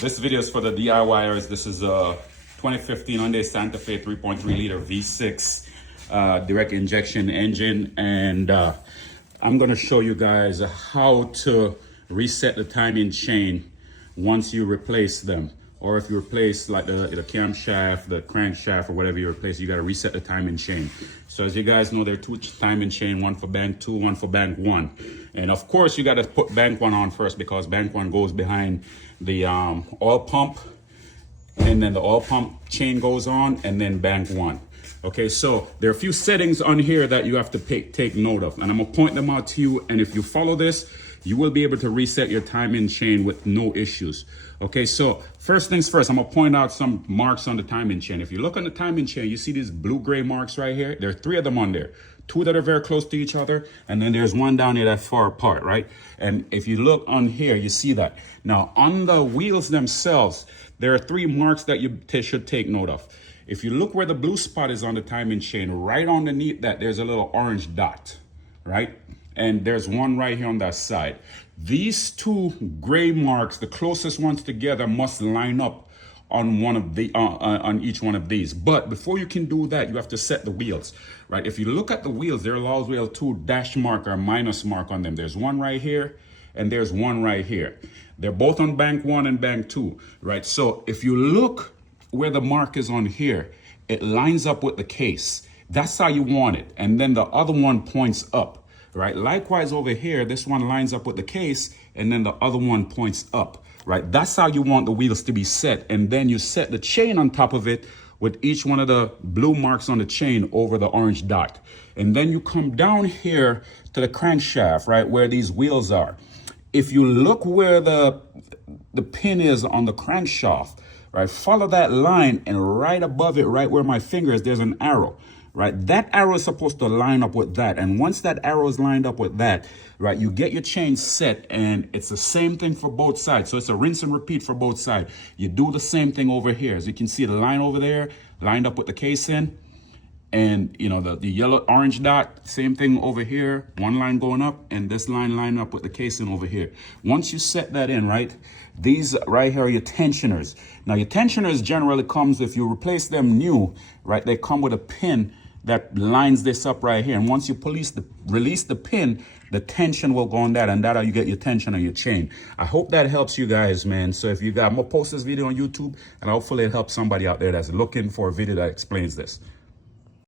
This video is for the DIYers. This is a 2015 Hyundai Santa Fe 3.3 liter V6 direct injection engine, and I'm going to show you guys how to reset the timing chain once you replace them, or if you replace like the camshaft, the crankshaft, or whatever you replace, you got to reset the timing chain. So as you guys know, there are two timing chain, one for bank 2, one for bank 1, and of course you got to put bank 1 on first, because bank 1 goes behind the oil pump, and then the oil pump chain goes on, and then bank 1. Okay, so there are a few settings on here that you have to take note of, and I'm gonna point them out to you, and if you follow this, you will be able to reset your timing chain with no issues. Okay, so first things first, I'm gonna point out some marks on the timing chain. If you look on the timing chain, you see these blue-gray marks right here. There are 3 of them on there. 2 that are very close to each other, and then there's 1 down here that's far apart, right? And if you look on here, you see that. Now, on the wheels themselves, there are 3 marks that you should take note of. If you look where the blue spot is on the timing chain, right underneath that, there's a little orange dot, right? And there's 1 right here on that side. These 2 gray marks, the closest ones together, must line up on one of the on each one of these. But before you can do that, you have to set the wheels, right? If you look at the wheels, there are always 2 dash mark or minus mark on them. There's 1 right here, and there's 1 right here. They're both on bank 1 and bank 2, right? So if you look where the mark is on here, it lines up with the case. That's how you want it. And then the other one points up, right? Likewise over here, this one lines up with the case, and then the other one points up, right? That's how you want the wheels to be set. And then you set the chain on top of it with each one of the blue marks on the chain over the orange dot. And then you come down here to the crankshaft, right, where these wheels are. If you look where the pin is on the crankshaft, right, follow that line, and right above it, right where my finger is, there's an arrow, right? That arrow is supposed to line up with that. And once that arrow is lined up with that, right, you get your chain set, and it's the same thing for both sides. So it's a rinse and repeat for both sides. You do the same thing over here. As you can see, the line over there lined up with the casing, and you know, the yellow orange dot, same thing over here, 1 line going up, and this line lined up with the casing over here. Once you set that in, right, these right here are your tensioners. Now your tensioners generally comes, if you replace them new, right, they come with a pin that lines this up right here, and once you release the pin, the tension will go on that, and that's how you get your tension on your chain. I hope that helps you guys, man. So if you got more, post this video on YouTube, and hopefully it helps somebody out there that's looking for a video that explains this.